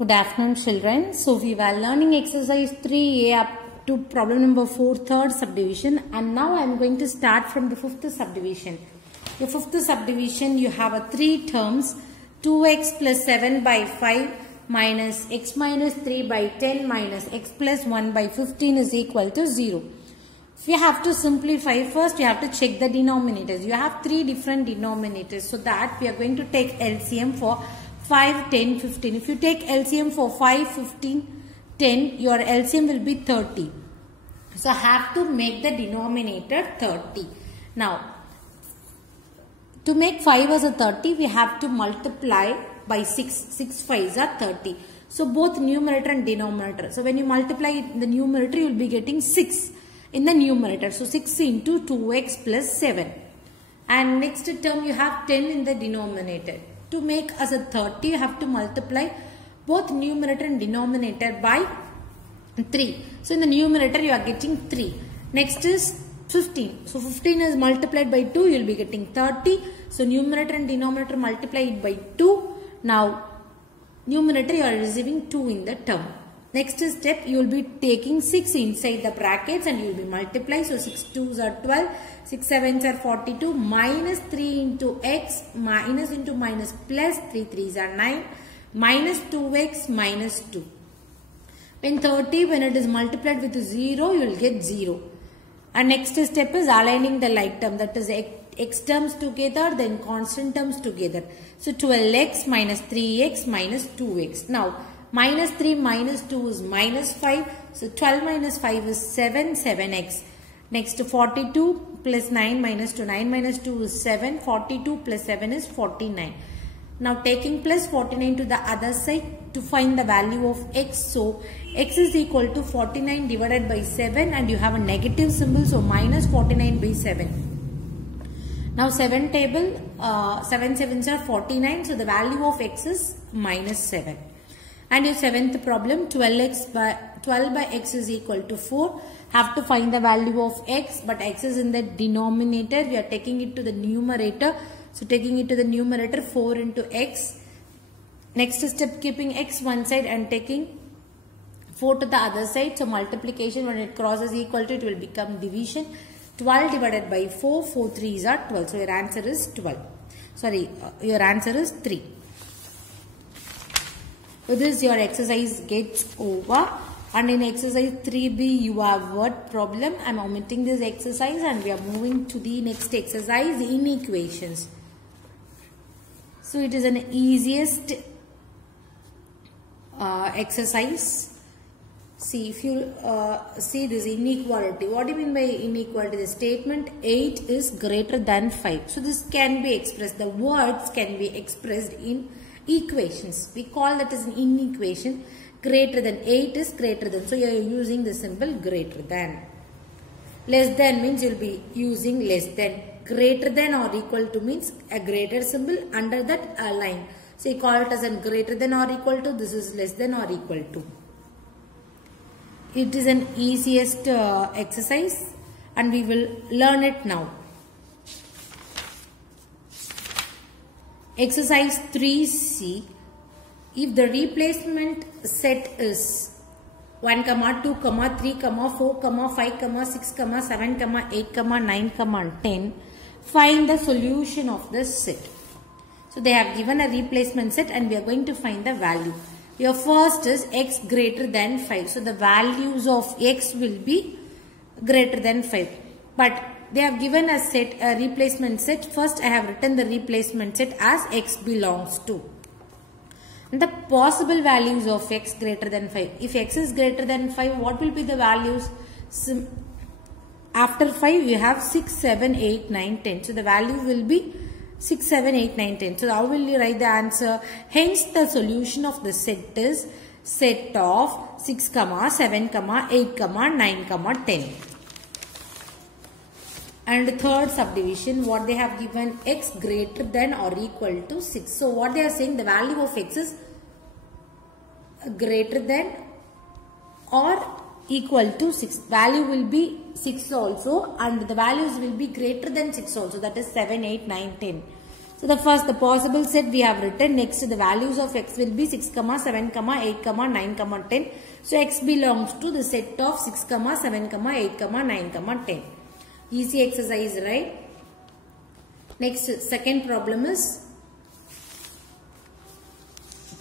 Good afternoon, children. So we were learning exercise 3A up to problem number 4, third subdivision, and now I am going to start from the fifth subdivision. The fifth subdivision, you have a 3 terms: 2x plus 7 by 5 minus x minus 3 by 10 minus x plus 1 by 15 is equal to 0. If you have to simplify, first you have to check the denominators. You have 3 different denominators, so that we are going to take LCM for 5, 10, 15. If you take LCM for 5, 15, 10, your LCM will be 30. So I have to make the denominator 30. Now, to make 5 as a 30, we have to multiply by 6. 6 5s are 30. So both numerator and denominator. So when you multiply it in the numerator, you will be getting 6 in the numerator. So 6 into 2x plus 7. And next term you have 10 in the denominator. To make as a 30, you have to multiply both numerator and denominator by 3. So in the numerator you are getting 3. Next is 15. So 15 is multiplied by 2, you will be getting 30. So numerator and denominator multiply it by 2. Now numerator you are receiving 2 in the term. Next step, you will be taking 6 inside the brackets and you will be multiplying. So 6 2s are 12, 6 7s are 42, minus 3 into x, minus into minus plus 3 3s are 9, minus 2x minus 2. When 30, when it is multiplied with 0, you will get 0. And next step is aligning the like term, that is x terms together, then constant terms together. So 12x minus 3x minus 2x. Now, minus 3 minus 2 is minus 5. So 12 minus 5 is 7, 7x. Next 42 plus 9 minus 2, 9 minus 2 is 7. 42 plus 7 is 49. Now taking plus 49 to the other side to find the value of x. So x is equal to 49 divided by 7 and you have a negative symbol. So minus 49 by 7. Now 7 table, 7 7s are 49. So the value of x is minus 7. And your 7th problem, 12 by x is equal to 4. Have to find the value of x, but x is in the denominator. We are taking it to the numerator. So taking it to the numerator, 4 into x. Next step, keeping x one side and taking 4 to the other side. So multiplication, when it crosses equal to, it will become division. 12 divided by 4, 4 3s are 12. So your answer is 12. Sorry, your answer is 3. With this, your exercise gets over. And in exercise 3B, you have word problem. I am omitting this exercise and we are moving to the next exercise, inequations. So it is an easiest exercise. See, if you see this inequality, what do you mean by inequality? The statement 8 is greater than 5. So this can be expressed, the words can be expressed in equations. We call that as an inequation. Greater than, 8 is greater than. So you are using the symbol greater than. Less than means you will be using less than. Greater than or equal to means a greater symbol under that line. So you call it as a greater than or equal to. This is less than or equal to. It is an easiest exercise and we will learn it now. Exercise 3C. If the replacement set is 1, 2, 3, 4, 5, 6, 7, 8, 9, 10, find the solution of the set. So they have given a replacement set and we are going to find the value. Your first is x greater than 5. So the values of x will be greater than 5. But they have given a set, a replacement set. First I have written the replacement set as x belongs to. And the possible values of x greater than 5. If x is greater than 5, what will be the values? So after 5 you have 6, 7, 8, 9, 10. So the value will be 6, 7, 8, 9, 10. So how will you write the answer? Hence the solution of the set is set of 6, 7, 8, 9, 10. And the third subdivision, what they have given, x greater than or equal to 6. So what they are saying, the value of x is greater than or equal to 6. Value will be 6 also and the values will be greater than 6 also, that is 7, 8, 9, 10. So the possible set we have written. Next, the values of x will be 6, 7, 8, 9, 10. So x belongs to the set of 6, 7, 8, 9, 10. Easy exercise, right? Next, second problem is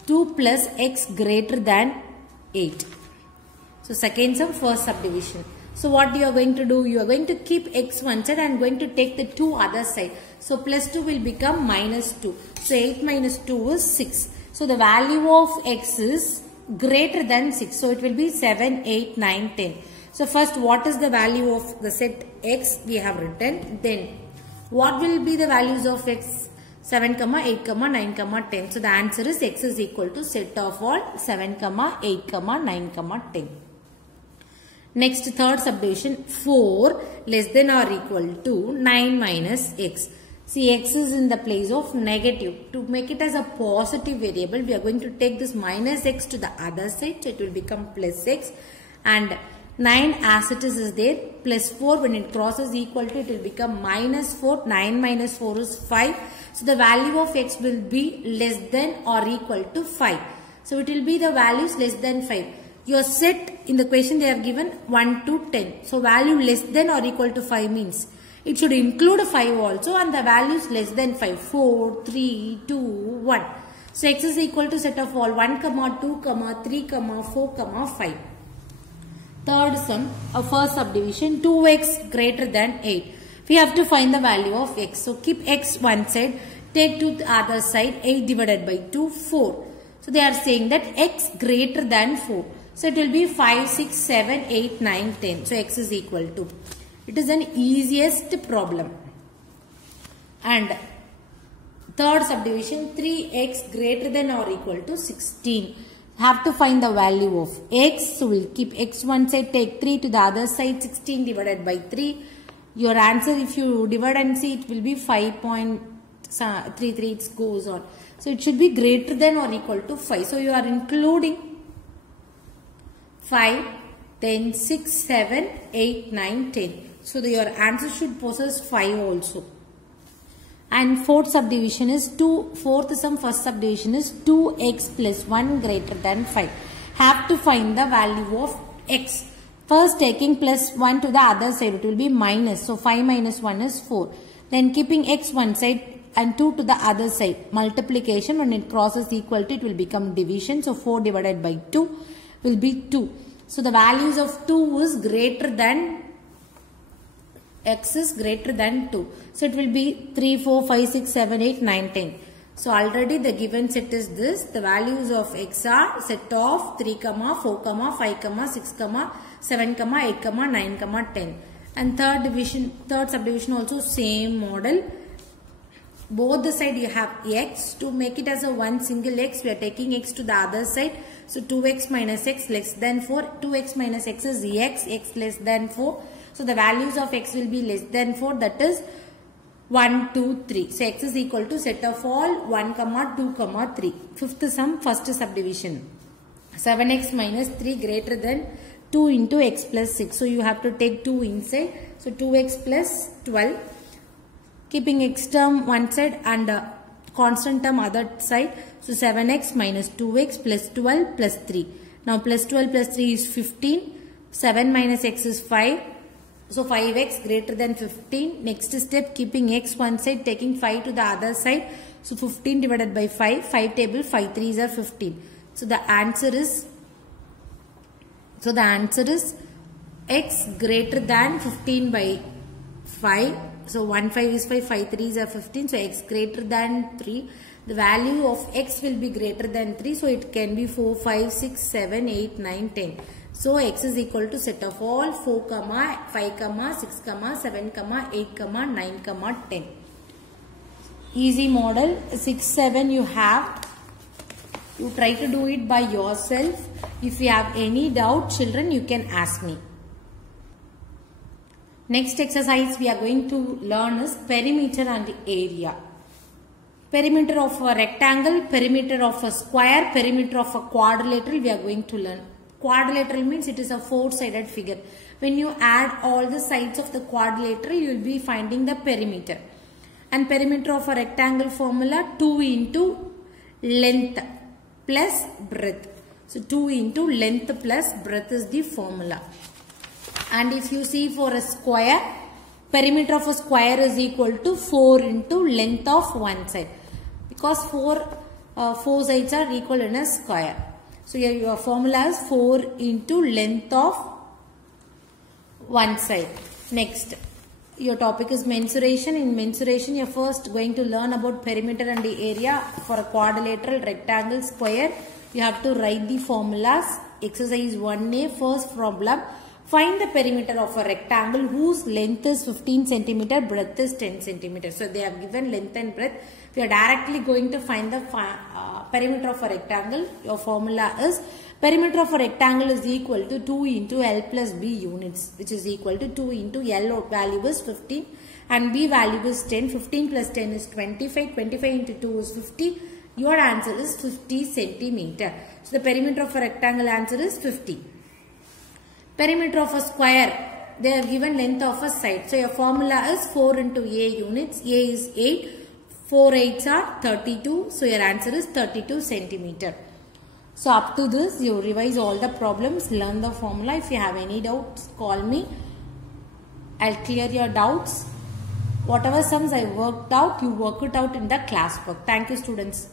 2 plus x greater than 8. So second sum, first subdivision. So what you are going to do? You are going to keep x one side and going to take the 2 other side. So plus 2 will become minus 2. So 8 minus 2 is 6. So the value of x is greater than 6. So it will be 7, 8, 9, 10. So first, what is the value of the set x we have written? Then what will be the values of x? 7, 8, 9, 10. So the answer is x is equal to set of all 7, 8, 9, 10. Next, third subdivision, 4 less than or equal to 9 minus x. See, x is in the place of negative. To make it as a positive variable, we are going to take this minus x to the other side. So it will become plus x. And 9 as it is there. Plus 4, when it crosses equal to, it will become minus 4. 9 minus 4 is 5. So the value of x will be less than or equal to 5. So it will be the values less than 5. Your set in the question they have given 1 to 10. So value less than or equal to 5 means it should include a 5 also, and the value is less than 5. 4, 3, 2, 1. So x is equal to set of all 1, 2, 3, 4, 5. Third sum, a first subdivision, 2x greater than 8. We have to find the value of x. So keep x one side, take to the other side, 8 divided by 2, 4. So they are saying that x greater than 4. So it will be 5, 6, 7, 8, 9, 10. So x is equal to. It is an easiest problem. And third subdivision, 3x greater than or equal to 16. Have to find the value of x. So we'll keep x one side, take 3 to the other side, 16 divided by 3. Your answer, if you divide and see, it will be 5.33. It goes on. So it should be greater than or equal to 5. So you are including 5, then 6, 7, 8, 9, 10. So your answer should possess 5 also. And fourth subdivision is fourth sum, first subdivision is 2x plus 1 greater than 5. Have to find the value of x. First taking plus 1 to the other side, it will be minus. So 5 minus 1 is 4. Then keeping x one side and 2 to the other side. Multiplication, when it crosses equal to, it will become division. So 4 divided by 2 will be 2. So the values of 2 is greater than, x is greater than 2. So it will be 3, 4, 5, 6, 7, 8, 9, 10. So already the given set is this. The values of x are set of 3, 4, 5, 6, 7, 8, 9, 10. And third subdivision also same model. Both the side you have x. To make it as a one single x, we are taking x to the other side. So 2x minus x less than 4. 2x minus x is x. X less than 4. So the values of x will be less than 4. That is 1, 2, 3. So x is equal to set of all 1, 2, 3. Fifth sum, first subdivision. 7x minus 3 greater than 2 into x plus 6. So you have to take 2 inside. So 2x plus 12. Keeping x term one side and constant term other side. So 7x minus 2x plus 12 plus 3. Now plus 12 plus 3 is 15. 7 minus x is 5. So 5x greater than 15. Next step, keeping x one side, taking 5 to the other side. So 15 divided by 5. 5 table, 5 3s are 15. So the answer is x greater than 15 by 5. So 1 5 is 5, 5 3s are 15. So x greater than 3. The value of x will be greater than 3. So it can be 4, 5, 6, 7, 8, 9, 10. So x is equal to set of all 4, 5, 6, 7, 8, 9, 10. Easy model. 6, 7 you have. You try to do it by yourself. If you have any doubt, children, you can ask me. Next exercise we are going to learn is perimeter and area. Perimeter of a rectangle, perimeter of a square, perimeter of a quadrilateral we are going to learn. Quadrilateral means it is a four-sided figure. When you add all the sides of the quadrilateral, you will be finding the perimeter. And perimeter of a rectangle formula 2 into length plus breadth. So 2 into length plus breadth is the formula. And if you see for a square, perimeter of a square is equal to 4 into length of one side. Because four sides are equal in a square. So here your formula is 4 into length of one side. Next, your topic is mensuration. In mensuration, you are first going to learn about perimeter and the area for a quadrilateral, rectangle, square. You have to write the formulas. Exercise 1A, first problem. Find the perimeter of a rectangle whose length is 15 cm, breadth is 10 cm. So they have given length and breadth. We are directly going to find the perimeter of a rectangle. Your formula is perimeter of a rectangle is equal to 2 into L plus B units, which is equal to 2 into L value is 15 and B value is 10. 15 plus 10 is 25. 25 into 2 is 50. Your answer is 50 centimeter. So the perimeter of a rectangle answer is 50. Perimeter of a square, they have given length of a side. So your formula is 4 into A units. A is 8. 4 8s are 32. So your answer is 32 centimeter. So up to this, you revise all the problems, learn the formula. If you have any doubts, call me. I'll clear your doubts. Whatever sums I worked out, you work it out in the classwork. Thank you, students.